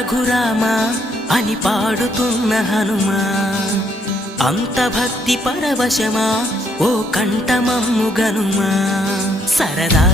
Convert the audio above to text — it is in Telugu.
రఘురామా అని పాడుతున్న హనుమా, అంత భక్తి పరవశమా ఓ కంఠమమ్ము గనుమా. సరదా